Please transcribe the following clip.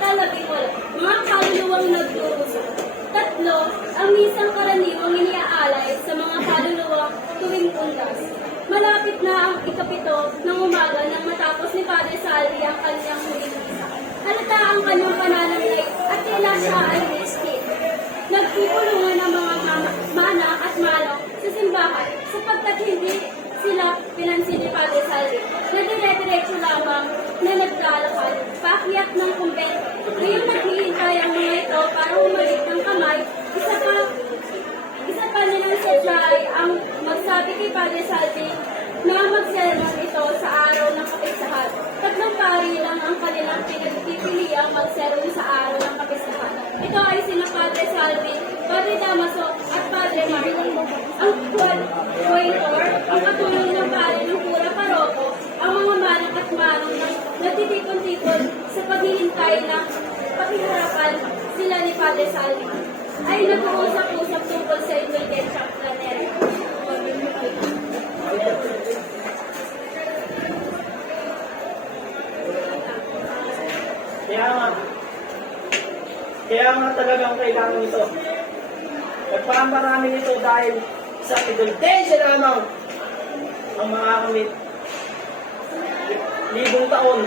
Talata 18, mga kaluluwang nag-uusap. 3, ang misang karaniwang iniaalay sa mga kaluluwang tuwing undas. Malapit na ang ikapito ng umaga nang matapos ni Padre Salvi ang kanyang huling misa. Halata ang kanyang pananalay at tila siya ay nested. Nagpupulungan ang mga mana at manong sa simbahan sapagkat hindi sila pinansin ni Padre Salvi na dire-diretso lamang na naglalakad paakyat ng kumbento. Ngayong naghihintay ang mga ito para humalik ng kamay, isa pa nilang sadya ay ang magsabi kay Padre Salvi na magsermon ito sa araw ng kapistahan. 3 pari lang ang kanilang pinagpipiliang magsermon sa araw ng kapistahan. Ito ay sina Padre Salvi, Padre Damaso at Padre Martin. Ang Quator, ang katulong ng pari ng pura paroko, ang mga manang at manong na nagtitipon-tipon sa paghihintay na pakiharapan sila ni Padre Salvi ay nag-uusap-usap tungkol sa indulgensya planera. Kaya nga talagang kailangan ito. Nagpamarami ito dahil sa indulgensya lamang ang makakamit 1,000 taon